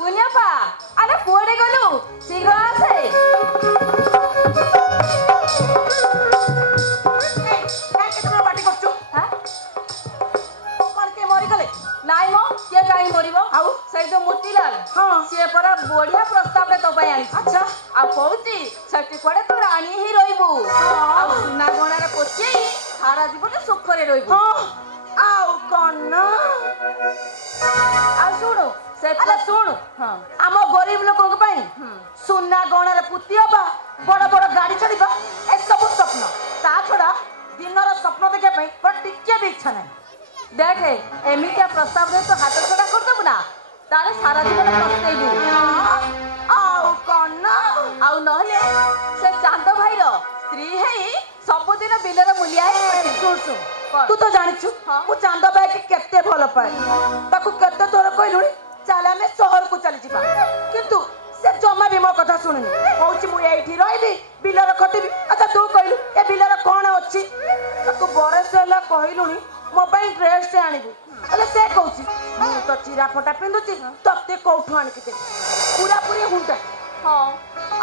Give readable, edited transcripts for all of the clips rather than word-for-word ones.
कुनियापा अरे कुआडे गलु शीघ्र आसे बाटी करछु हां कोन के मरि गले नाइ मो के काई मरिबो आउ से जो मोतीलाल हां से परा बढ़िया प्रस्ताव रे तो पई आनी अच्छा आ कहूची सेठी कोडे तू रानी ही रहिबू आ सुना गणा रे पोछी सारा जीवन सुख रे रहिबू हां आउ कोन ना आ सुनो से अरे सुन हां आम गरीब लोक सुना गहना रे पुती हवा बड़ बड़ गाड़ी चढ़ा ए सब स्वप्न ता छड़ा दिन स्वप्न देखा पर टिके भी इच्छा नहीं देखे एमितिया प्रस्ताव रे तो हाथ छड़ा कर दबु ना तारे सारा जीवन पछतेबू आउ कोन ना आउ नहले से चांद भाई रो स्त्री हेई सब दिन बिलर मुलिया है सुन सुन कौन? तू तो जानिछु हाँ। मु चांद भाई के केते भल पाए ताकू केते तोर कहलुनी चला में शहर को चली जिबा किंतु से जमा भी मो कथा सुननी कहूची मु एठी रहिबी बिलर खटिबी अच्छा तू कहलु ए बिलर कोन अछि ताकू बरस होला कहलुनी मो पई ड्रेस से आनिबी अले से कहूची मु तो चिरा फटा पिंदुची तते कोठु आनि के पूरा पूरी हुंटा हाँ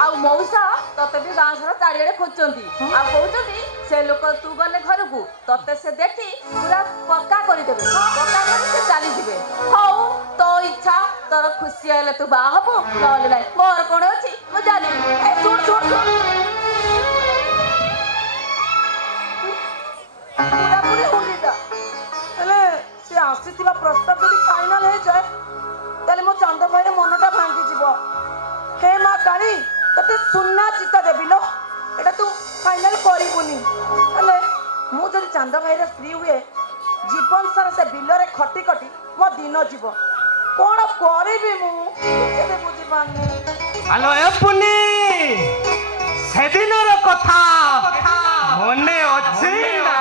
आउ मौसा तते भी गाँ सारा चारिड़े खोजती आ कहते से लोक तू गले घर को तते से देखी पूरा पक्का करदेवे पक्का कर से चली जीवे हौ तो इच्छा तोर खुशी हेले तू बा हबो नहले नाही मोर कोन अछि मु जानि ए सुन सुन सुन पूरा पूरी हुंडीटा अले से आसीथिबा प्रस्ताव यदि फाइनल हे जाय ताले मो चांद भाई मनटा भांगी जीवो हे मां काली तते सुन्ना चिता देबी लो एटा तू फाइनल करिबुनी अले मु जदि चांद भाई रे स्त्री हुए जीवन सारा से बिलरे खटी खटी मो दिन जीव कोन करिबी मु केते बुझी पानी हेलो ए पुनी सेदिनर कथा मने अछि ना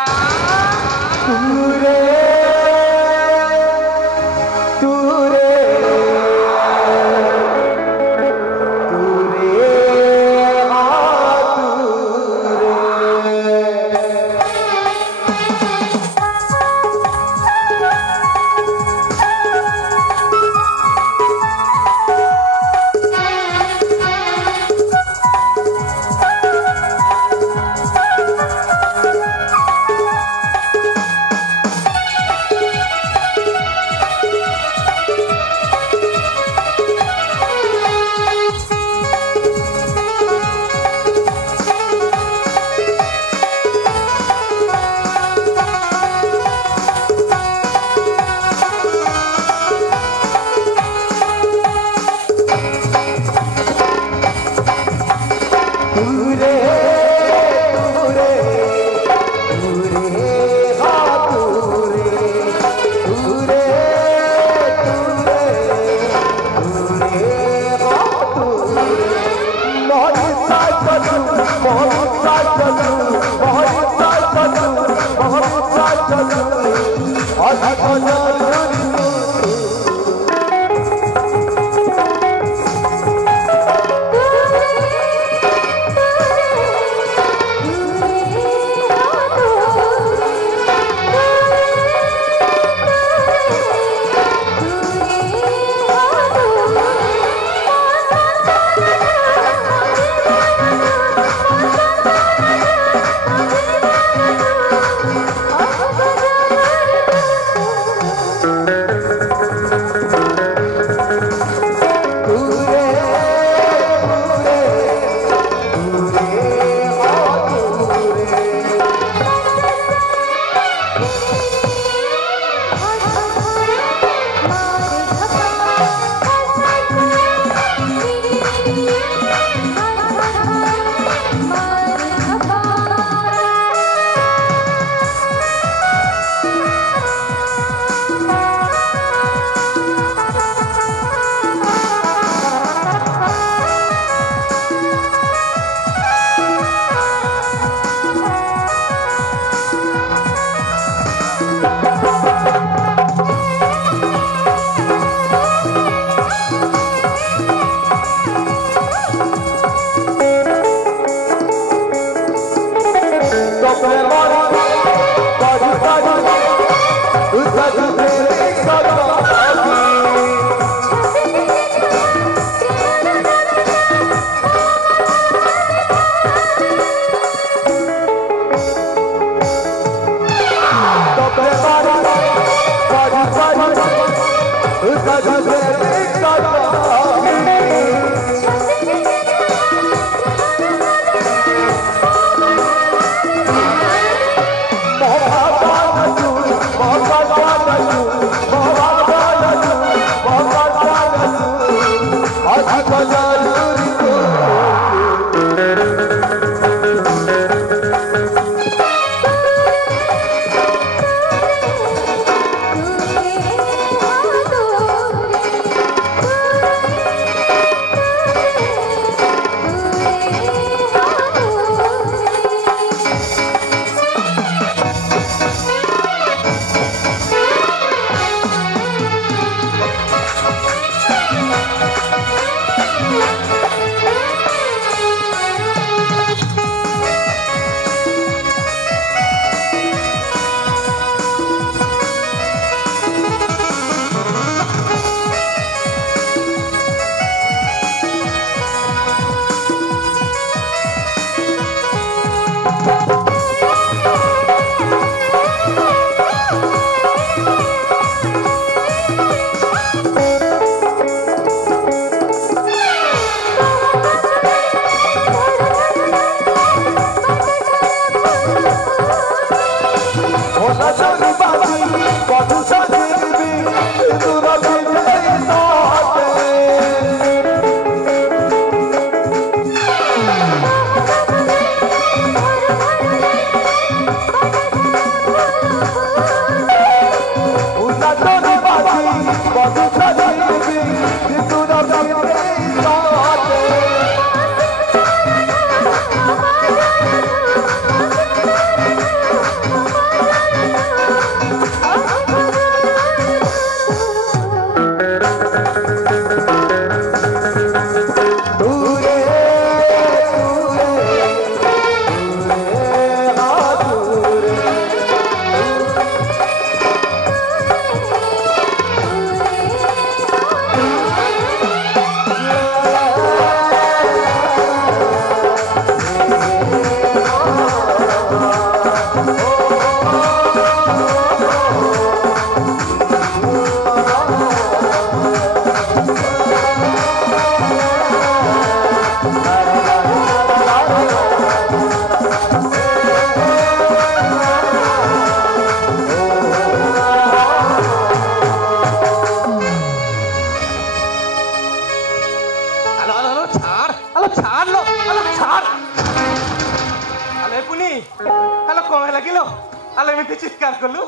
आले एमती चित्कार कलु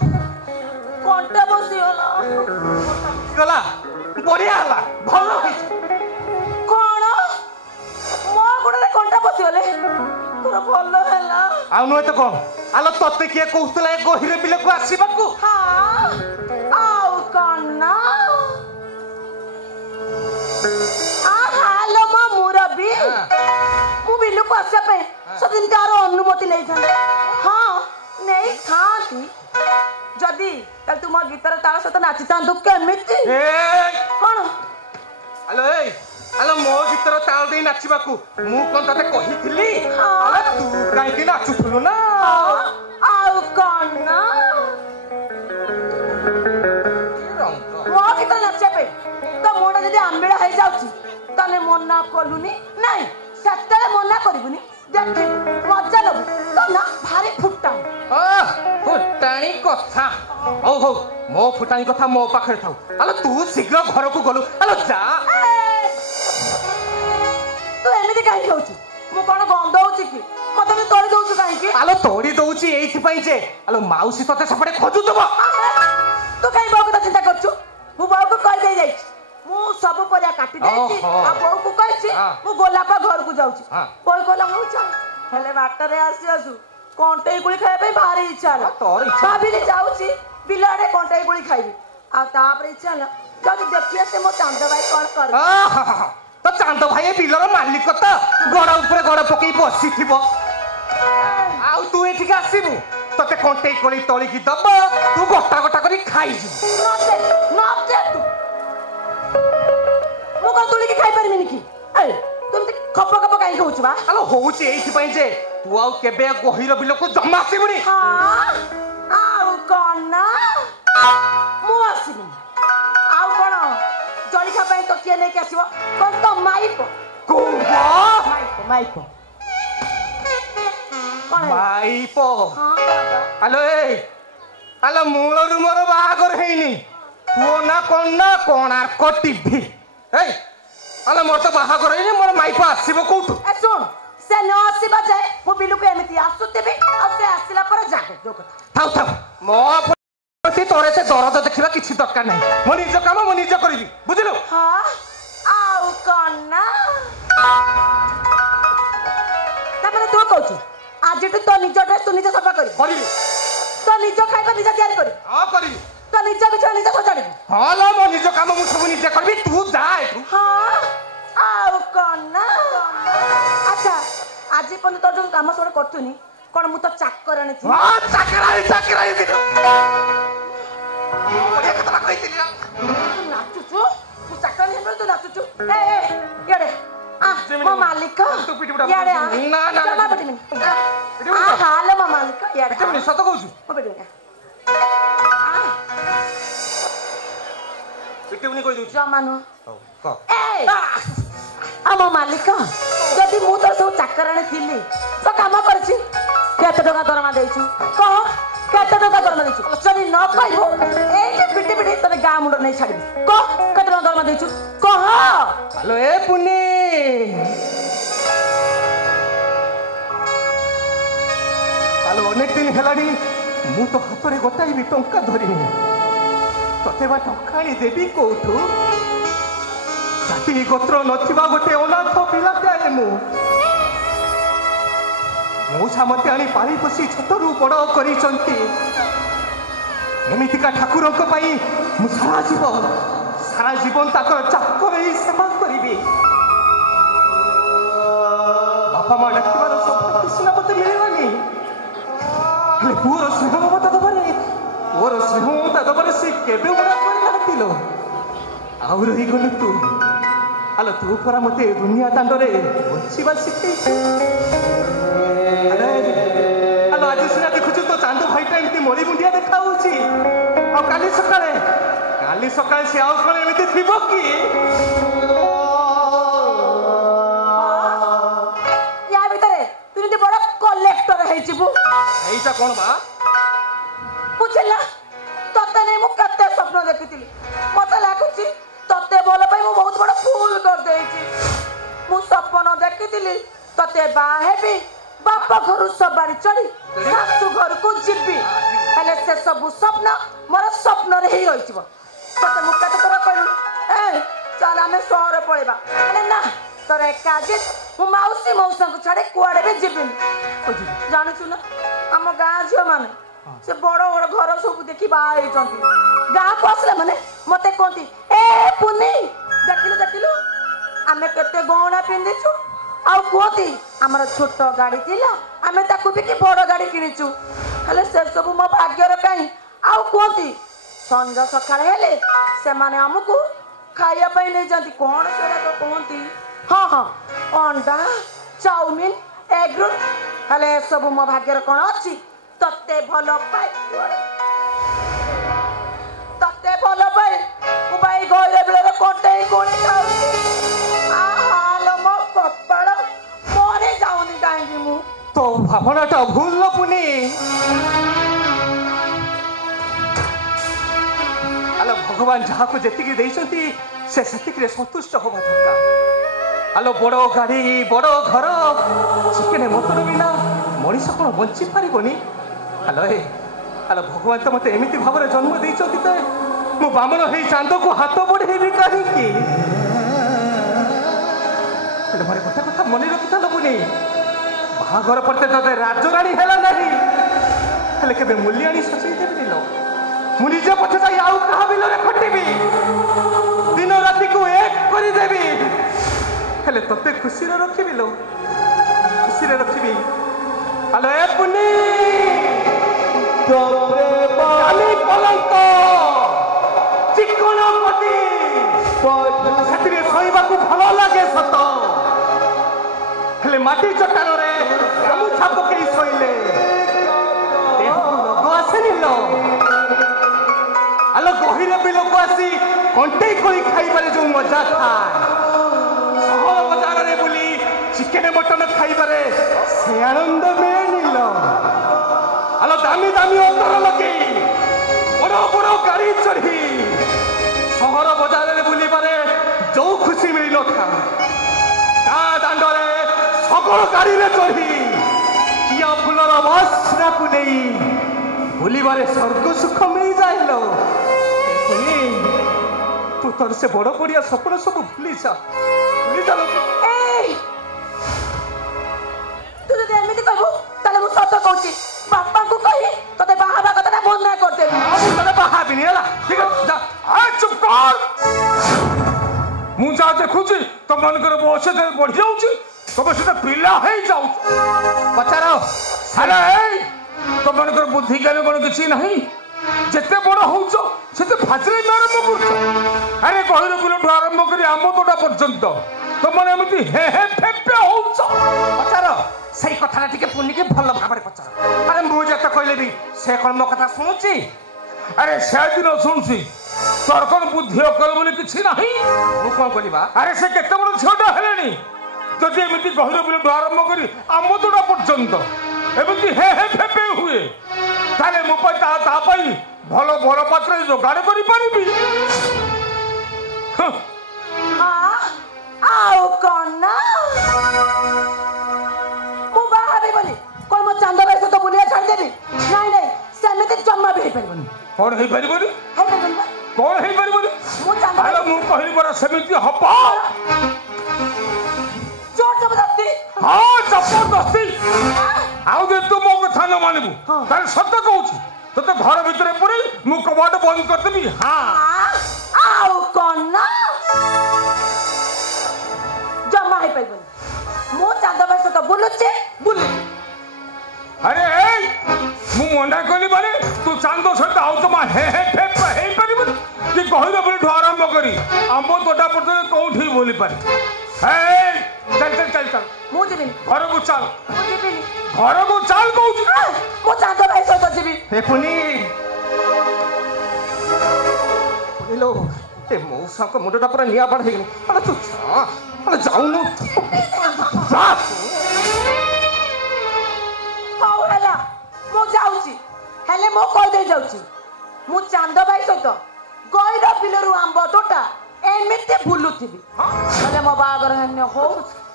कंटा बसीगला गला बढ़िया हला भलो कौन मो गोड़े कंटा बसीगले तोरा भलो हैला आ नुए तो कौन आलो तते किए कहतला ए गहिरे बिले को आसीबाकू हां आउ कन्ना आ हालो मा मुरबी मु बिलु को आसे पे सदिन तार अनुमति नै था हां नहीं खाती जदी कल तुम गीतर ताल सहित नाची था केमिति कौन हेलो ए हेलो मो गीतर ताल दे नाचबाकू मु कोन तते कहिथिली अरे तू काई के नाचुथुलु ना आउ कौन ना मो गीतर नाचे पे तो मोडा जदी आंबिळा हे जाउची तने मना कलुनी नहीं सत्तले मना करबुनी देख मजा लगु तो ना भारी फुटा फुटाणी कथा हो हो मो फुटाणी कथा मो पाखरे थाउ आलो तू शीघ्र घर को गलु आलो जा तू एमिति काई होची मु कोन गंध होची की मते भी तोड़ी दउछु काई की आलो तोड़ी दउची एथि पई जे आलो माउसी तते सपडे खोजु दबो तू काई बाऊ को चिंता करछु मु बाऊ को कह दे जाई मु सब परिया काटी देछि आ बाऊ को कहछि मु गोलापा घर को जाउछि कोई कोला मु जा हेले बाटरे आसी आसु कंटेई गुली खाए पे भारी इच्छा होला तोर इच्छा भाबिली जाउछि बिलाडे कंटेई गुली खाइबी आ तापर इच्छा होला जदी देखिए से मो चांद भाई कोन कर तो चांद भाई बिलर मालिक त गड़ ऊपर गड़ पकई बसी थिबो आउ तू एठी के आसीबू तते कंटेई कोली तोली की दब तू गोटा गोटा करी खाई जी नते तू मो कोन तुली की खाइ परमिनी की ए तुम खप खप काई कहउछ बा आलो होउची एठी पई जे तू आउ केबे गहिर बिल को जमा आसीबुनी हां आउ कोन ना मु आसीबी आउ कोन जळी खा ପାଇଁ ତ କିଏ ନେଇକି ଆସିବ କଣ ତ ମାଇପ ମାଇପ କଣ ମାଇପ ହଁ ବାବା ଆଲୋ ଆଲୋ ମୂଳରୁ ମୋର ବାହାଘର ହେଇନି ପୁଅ ନା କଣ ନା କୋଣାର୍କ ଟିଭି ଏଇ ଆଲୋ ମୋର ତ ବାହାଘର ହେଇନି ମୋର ମାଇପ ଆସିବ କୋଉଠୁ ଏ ଶୁଣ ସେ ନ ଆସିବା ଯାଏ ମୁଁ ବିଲୁକୁ ଏମିତି ଆସୁଥିବି ଆଉ ସେ ଆସିଲା ପରେ ଯାବେ ଯୋଉ କଥା ଥାଉ ଥାଉ ମୋ ପ୍ରତି ତୋର ଏତେ ଦରଦ ଦେଖିବା କିଛି ଦରକାର ନାହିଁ ମୋ ନିଜ କାମ ମୁଁ ନିଜେ କରିବି ବୁଝିଲୁ ହଁ ଆଉ କଣ ନା ତାପରେ ତୁ କହୁଛୁ ଆଜିଠୁ ତୋ ନିଜ ଡ୍ରେସ୍ ତୁ ନିଜେ ସଫା କରିବୁ କରିବି ତୋ ନିଜ ଖାଇବା ନିଜେ ତିଆରି କରିବୁ ହଁ କରିବି ତୋ ନିଜ ବିଛଣା ନିଜେ ସଜାଡ଼ିବୁ ହଁ ଲୋ ମୋ ନିଜ କାମ ମୁଁ ସବୁ ନିଜେ କରିବି ତୁ ଯା ଏଠୁ ହଁ ଆଉ କଣ ନା ଆଚ୍ଛା ଆଜି ପର୍ଯ୍ୟନ୍ତ ତୋର ଯୋଉ କାମ ସବୁ କରୁଥୁନି କଣ ମୁଁ ତ ଚାକରାଣୀ ଥିଲି ହଁ ଚାକରାଣୀ ଦିନ ବଢିଆ କଥା କହିଥିଲି ନା ତୁ ନାଚୁଛୁ ତୁ ଚାକରାଣୀ ହେବେ ତୁ ନାଚୁଛୁ ଇଆଡେ ମୋ ମାଲିକ ଇଆଡେ ନା ନା ଜମା ପିଟିବିନି ହାଲୋ ମୋ ମାଲିକ ଇଆଡେ ସତ କହୁଛୁ ମୋ ପିଟିବିନି ପିଟିବୁନି କହିଦଉଛି ଜମା ନୁହଁ ହଉ କହ ଆମ ମାଲିକ ଯଦି ମୁଁ ତୋର ସବୁ ଚାକରାଣୀ ଥିଲି ତ କାମ କରିଛି କେତେ ଟଙ୍କା ଦରମା ଦେଇଛୁ କହ କେତେ ଟଙ୍କା ଦରମା ଦେଇଛୁ ଯଦି ନ କହିବୁ ଏଇଠି ପିଟି ପିଟି ତୋତେ ଗାଁ ମୁଣ୍ଡ ନେଇ ଛାଡ଼ିବି କହ କେତେ ଟଙ୍କା ଦରମା ଦେଇଛୁ କହ ଆଲୋ ଏ ପୁନି ଆଲୋ ଅନେକ ଦିନ ହେଲାଣି ମୁଁ ତ ହାତରେ ଗୋଟାଏ ବି ଟଙ୍କା ଧରିନି ତତେ ବା ଟଙ୍କା ଆଣି ଦେବି କୋଉଠୁ ଜାତି ଗୋତ୍ର ନଥିବା ଗୋଟେ ଅନାଥ ପିଲାଟାଏ ମୁଁ ମଉସା ମତେ ଆଣି ପାଳି ପୋଷି ଛୋଟରୁ ବଡ଼ କରିଛନ୍ତି ଏମିତିକା ଠାକୁରଙ୍କ ପାଇଁ ମୁଁ ସାରା ଜୀବନ ତାଙ୍କର ଚାକର ହେଇ ସେବା କରିବି ବାପା ମା ଡାକିବାର ସୌଭାଗ୍ୟ ସିନା ମତେ ମିଳିଲାନି ହେଲେ ପୁଅର ସ୍ନେହ ମମତା ଦବାରେ ସେ କେବେ ମନା କରିନାହାନ୍ତି ଲୋ ଆଉ ରହିଗଲୁ ତୁ ଆଲୋ ତୁ ପରା ମତେ ଦୁନିଆ ଦାଣ୍ଡରେ ବଞ୍ଚିବା ଶିଖେଇଛୁ ଆଲୋ ଆଜି ସିନା ଦେଖୁଛୁ ତୋ ଚାନ୍ଦୁ ଭାଇଟା ଏମିତି ମରି ମୁଣ୍ଡିଆ ଦେଖା ହଉଛି ଆଉ କାଲି ସକାଳେ ସେ ଆଉ କଣ ଏମିତି ଥିବ କି ୟା ଭିତରେ ତୁ ଏମିତି ବଡ କଲେକ୍ଟର ହେଇଯିବୁ এইটা কোন বা ବୁଝିଲା ତତେ ନେଇ ମୁଁ କେତେ ସ୍ୱପ୍ନ ଦେଖିଥିଲି ମତେ ଲାଗୁଛି ତତେ ଭଲ ପାଇଁ ମୁଁ ବହୁତ ବଡ ଭୁଲ କରିଦେଇଛି ମୁଁ ସ୍ୱପ୍ନ ଦେଖିଥିଲି ତତେ ବାହା ହେବି ବାପ ଘରୁ ସବାରି ଚଢି ଶାଶୁ ଘରକୁ ଯିବି ହେଲେ ସେ ସବୁ ସ୍ୱପ୍ନ ମୋର ସ୍ୱପ୍ନରେ ହିଁ ରହିଯିବ ତତେ ମୁଁ କେତେ ଥର କହିଲୁ ଚାଲ ଆମେ ସହର ପଳେଇବା ହେଲେ ନା ତୋର ଏକା ଜିତ୍ ମୁଁ ମାଉସୀ ମଉସାଙ୍କୁ ଛାଡି କୁଆଡେ ବି ଯିବିନି ଜାଣିଛୁ ନା ଆମ ଗାଁ ଝିଅ ମାନେ ସେ ବଡ ବଡ ଘର ସବୁ ଦେଖି ବାହା ହେଇଛନ୍ତି ଗାଁକୁ ଆସିଲା ମାନେ ମତେ କହନ୍ତି ଏ ପୁନି ଦେଖିଲୁ ଆମେ କେତେ ଗହଣା ପିନ୍ଧିଛୁ ଆଉ କୁହନ୍ତି ଆମର ଛୋଟ ଗାଡି ଥିଲା ଆମେ ତାକୁ ବିକି ବଡ ଗାଡି କିଣିଛୁ ହେଲେ ସେ ସବୁ ମୋ ଭାଗ୍ୟର କାହିଁ ଆଉ କୁହନ୍ତି ସଞ୍ଜ ସକାଳେ ହେଲେ ସେମାନେ ଆମକୁ ଖାଇବା ପାଇଁ ନେଇଯାନ୍ତି କଣ ସେଗୁଡାକ କୁହନ୍ତି ହଁ ଅଣ୍ଡା ଚାଉମିନ ଏଗ ରୋଲ ହେଲେ ଏସବୁ ମୋ ଭାଗ୍ୟରେ କଣ ଅଛି ତତେ ଭଲ ପାଏ ମୁଁ ଭାଇ ଗଇରେ ବେଳରେ କଣ୍ଟେଇ କୋଳି ଖାଉଛି ଆହାଲୋ ମୋ କପାଳ ମରି ଯାଉନି କାହିଁକି ମୁଁ তো ভাবনাটা ভুল না পুনি আলো ভগবান যাহাকে যেতিকি দেইছন্তি সে সেতিকিরে সন্তুষ্ট হবা দরকার আলো বড় গাড়ি বড় ঘর চিকেনে মটর বিনা মଣିষ কোন বঞ্চি পারিবনি আলো ভগবান তো মতে এমিতি ভাବରେ জন্ম দেইছন্তি তো ମୁଁ ବାମନ ହେଇ ଚାନ୍ଦକୁ ହାତ ବଢେଇବି କାହିଁକି ହେଲେ ମୋର ଗୋଟେ କଥା ମନେ ରଖିଥା ଲବୁନି ବାହାଘର ପରେ ତତେ ରାଜରାଣୀ ହେଲା ନାହିଁ ହେଲେ କେବେ ମୂଲ୍ୟାଣୀ ସଜେଇ ଦେବିନି ଲୋ ମୁଁ ନିଜ ପଛେ ଯାଇ ଆଉ କାହା ବିଲରେ ଖଟିବି ଦିନ ରାତିକୁ ଏକ କରିଦେବି ହେଲେ ତତେ ଖୁସିରେ ରଖିବି ଲୋ ଖୁସିରେ ରଖିବି ଆଲୋ ଏ ପୁନି କାଲି ପଲଙ୍କ ଚିକଣ ପଟି ସେଥିରେ ଶୋଇବାକୁ ଭଲ ଲାଗେ ସତ ହେଲେ ମାଟି ଚଟାଣରେ ଗାମୁଛା ପକେଇ ଶୋଇଲେ ଦେହକୁ ରୋଗ ଆସେନି ଲୋ ଆଲୋ ଗହିର ବିଲକୁ ଆସି কণ্টেই করে খাইবারে যে মজা খায় সহর বজারে বলি চিকেন মটন খাইবারে সে আনন্দ মিলে নিল আলো দামি দামি অন্তর লগে বড় বড় গাড়ি চড়ি সহর বজারে বুলিবারে যৌ খুশি মিলি নথা তা দাণ্ডরে সকল গাড়িরে চড়ি কিয়া ফুলর বাসনাকু নেই বুলিবারে স্বর্গ সুখ মিলি যাইল তু তোর সে বড় বড়িয়া স্বপ্ন সবু ভুলি যা এই তু যদি এমিতি কইবু তাহলে মু সত কইছি বাপাଙ୍କୁ কହି তোতে বাহাবা কথাটা বন্ধ না করতে আমি তোরে বাহাবিনি ହେଲା ঠিক আছে যা আয় চুপ কর ମୁଁ ଯାହା ଦେଖୁଛି ତମମାନଙ୍କର ବୟସ ବଢି ଯାଉଛି ତମେ ସେଟା ପିଲା ହେଇଯାଉଛ ପଚାର ଆରେ ଏଇ ତମମାନଙ୍କର ବୁଦ୍ଧି ଜ୍ଞାନ କ'ଣ କିଛି ନାହିଁ ଯେତେ ବଡ ହଉଛ ସେତେ ଫାଜିଲାମି ଆରମ୍ଭ କରୁଛ ଆରେ ଗହିର ବିଲଠୁ ଆରମ୍ଭ କରି ଆମ ତୋଟା ପର୍ଯ୍ୟନ୍ତ ତମମାନେ ଏମିତି ହେ ହେ ଫେଫେ ହଉଛ ପଚାର ସେଇ କଥାଟା ଟିକେ ପୁନିକି ଭଲ ଭାବରେ ପଚାର ଆରେ ମୁଁ ଯେତେ କହିଲେ ବି ସେ କ'ଣ ମୋ କଥା ଶୁଣୁଛି ଆରେ ସେଦିନ ଶୁଣୁଛି ତୋର କ'ଣ ବୁଦ୍ଧି ଅକଲ ବୋଲି କିଛି ନାହିଁ ମୁଁ କ'ଣ କରିବା ଆରେ ସେ କେତେ ବଡ଼ ଝିଅଟା ହେଲେଣି ଯଦି ଏମିତି ଗହିର ବିଲଠୁ ଆରମ୍ଭ କରି ଆମ ତୋଟା ପର୍ଯ୍ୟନ୍ତ ଏମିତି ହେ ହେ ଫେଫେ ହୁଏ ତାହେଲେ ମୋ ପାଇଁ ତା ପାଇଁ ଭଲ ବର ପାତ୍ର ଯୋଗାଡ଼ କରିପାରିବି ଆଉ କ'ଣ ନା ମୁଁ ବାହାବି ବୋଲି କ'ଣ ମୋ ଚାନ୍ଦ ଭାଇ ସହିତ ବୁଲିବା ଛାଡ଼ିଦେବି ନାଇଁ ନାଇଁ ସେମିତି ଜମା ବି ହେଇପାରିବନି କ'ଣ ହେଇପାରିବନି ହେଇପାରିବନି ବା କ'ଣ ହେଇପାରିବନି ମୁଁ ଚାନ୍ଦ ଆରେ ମୁଁ କହିଲି ପରା ସେମିତି ହବ ଜୋର ଜବରଦସ୍ତି ହଁ ଜବରଦସ୍ତି ଆଉ ଯଦି ତୁ ମୋ କଥା ନ ମାନିବୁ ତାହେଲେ ସତ କହୁଛି ତୋତେ ଘର ଭିତରେ ପୁରେଇ ମୁଁ କବାଟ ବନ୍ଦ କରିଦେବି ହଁ ଆଉ କ'ଣ ନା ଜମା ହେଇପାରିବନି ମୁଁ ଚାନ୍ଦ ଭାଇ ସହିତ ବୁଲୁଛି ଆରେ ଏଇ ମୁଁ ମନା କଲି ମାନେ ତୁ ଚାନ୍ଦ ସହିତ ଆଉ ଜମା ହେ ହେ ଫେଫ ହେଇପାରିବୁନି କି ଗହିର ବିଲଠୁ ଆରମ୍ଭ କରି ଆମ୍ବ ତୋଟା ପର୍ଯ୍ୟନ୍ତ କୋଉଠି ବୁଲି ପାରି ଚାଲ ଚାଲ ଚାଲ ଚାଲ ମୁଁ ଯିବିନି ଘରକୁ ଚାଲ ମୁଁ ଯିବିନି ଘରକୁ ଚାଲ କହୁଛି ମୁଁ ଚାନ୍ଦ ଭାଇ ସହିତ ଯିବି ଏ ପୁନି ଲୋ ଏ ମଉସାଙ୍କ ମୁଣ୍ଡଟା ପୁରା ନିଆଁ ବାଡ଼ ହେଇଗଲା ଆରେ ତୁ ଯାଉନୁ ହଉ ହେଲା ମୁଁ ଯାଉଛି ହେଲେ ମୁଁ କହିଦେଇ ଯାଉଛି ମୁଁ ଚାନ୍ଦ ଭାଇ ସହିତ ଗଇର ବିଲରୁ ଆମ୍ବ ତୋଟା ଏମିତି ବୁଲୁଥିବି ହେଲେ ମୋ ବାହାଘର ହେନେ ହଉ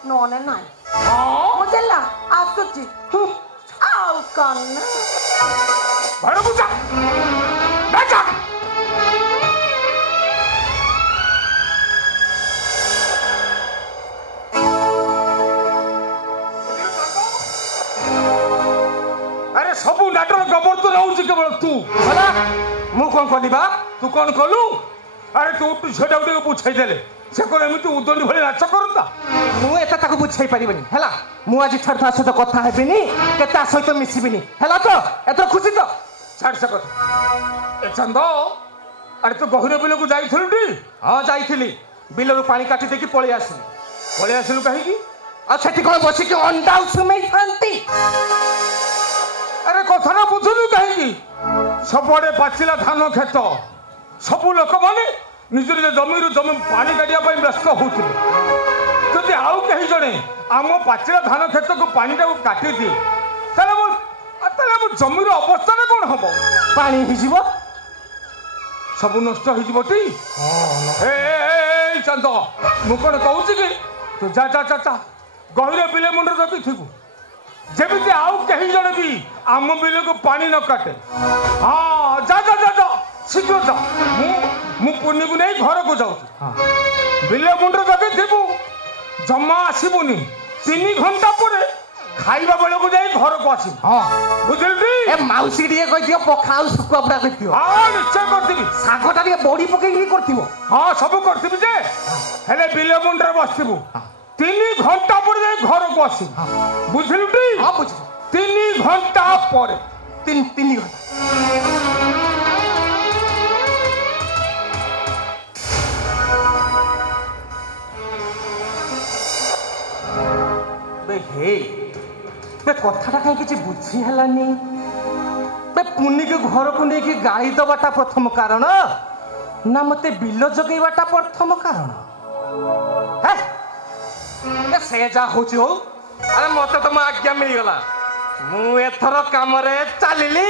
ନହେଲେ ନାହିଁ ମୁଁ ଦେଲା ଆସୁଛି ଆଉ କ'ଣ ନା ଘରକୁ ଯା ଆରେ ସବୁ ନାଟର ଗୋବର ତ ରହୁଛି କେବଳ ତୁ ହେଲା ମୁଁ କ'ଣ କଲି ବା ତୁ କ'ଣ କଲୁ ଆରେ ତୁ ଝିଅଟାକୁ ଟିକେ ବୁଝାଇ ଦେଲେ ସେ କ'ଣ ଏମିତି ଉଦଣ୍ଡି ଭଳି ନାଚ କରନ୍ତା ମୁଁ ଏତେ ତାକୁ ବୁଝାଇ ପାରିବିନି ହେଲା ମୁଁ ଆଜି ଠାରୁ ତା ସହିତ କଥା ହେବିନି କି ତା ସହିତ ମିଶିବିନି ହେଲା ତ ଏଥର ଖୁସି ତ ଛାଡ଼ ସେ କଥା ଏ ଚନ୍ଦ ଆରେ ତୁ ଗହିର ବିଲକୁ ଯାଇଥିଲୁ ଟି ହଁ ଯାଇଥିଲି ବିଲରୁ ପାଣି କାଟି ଦେଇକି ପଳେଇ ଆସିଲୁ କାହିଁକି ଆଉ ସେଠି କ'ଣ ବସିକି ଅଣ୍ଡା ଉଷୁମେଇଥାନ୍ତି ଆରେ କଥାଟା ବୁଝୁନୁ କାହିଁକି ସବୁଆଡ଼େ ପାଚିଲା ଧାନ କ୍ଷେତ ସବୁ ଲୋକମାନେ ନିଜ ନିଜ ଜମିରୁ ଜମି ପାଣି କାଢ଼ିବା ପାଇଁ ବ୍ୟସ୍ତ ହଉଥିଲେ ଯଦି ଆଉ କେହି ଜଣେ ଆମ ପାଚିଲା ଧାନ କ୍ଷେତକୁ ପାଣିଟାକୁ କାଟିଦିଏ ତାହେଲେ ମୋ ଜମିର ଅବସ୍ଥାଟା କ'ଣ ହବ ପାଣି ହେଇଯିବ ସବୁ ନଷ୍ଟ ହେଇଯିବ ଟି ଏ ଚାନ୍ଦ ମୁଁ କ'ଣ କହୁଛି କି ତୁ ଯା ଗହିର ବିଲ ମୁଣ୍ଡରେ ଜଗିଥିବୁ ଯେମିତି ଆଉ କେହି ଜଣେ ବି ଆମ ବିଲକୁ ପାଣି ନ କାଟେ ହଁ ଯା ଶୀଘ୍ର ଯା ମୁଁ ପୁନିକୁ ନେଇ ଘରକୁ ଯାଉଛି ବିଲ ମୁଣ୍ଡରେ ଜଗିଥିବୁ ଜମା ଆସିବୁନି 3 ଘଣ୍ଟା ପରେ ଖାଇବା ବେଳକୁ ଯାଇ ଘରକୁ ଆସିବୁ ବୁଝିଲି ଏ ମାଉସୀ ଟିକେ କହିଥିବ ପଖାଳ ଶୁଖୁଆ ପୁରା କରିଥିବ ହଁ ନିଶ୍ଚୟ କରିଥିବି ଶାଗଟା ଟିକେ ବଡ଼ି ପକେଇକି କରିଥିବ ହଁ ସବୁ କରିଥିବି ଯେ ହେଲେ ବିଲ ମୁଣ୍ଡରେ ବସିଥିବୁ 3 ଘଣ୍ଟା ପରେ ଯାଇ ଘରକୁ ଆସିବୁ ବୁଝିଲୁ ଟି ହଁ ବୁଝିଲି 3 ଘଣ୍ଟା ପରେ 3 ଘଣ୍ଟା हे बे कथाटा कहीं किसी बुझी हेलानी बे पुनी के घर को लेके गाड़ी दबाटा प्रथम कारण ना मते बिल जगेवाटा प्रथम कारण से जा हो अरे मत तो आज्ञा मिलगला मु एथर काम चलिली।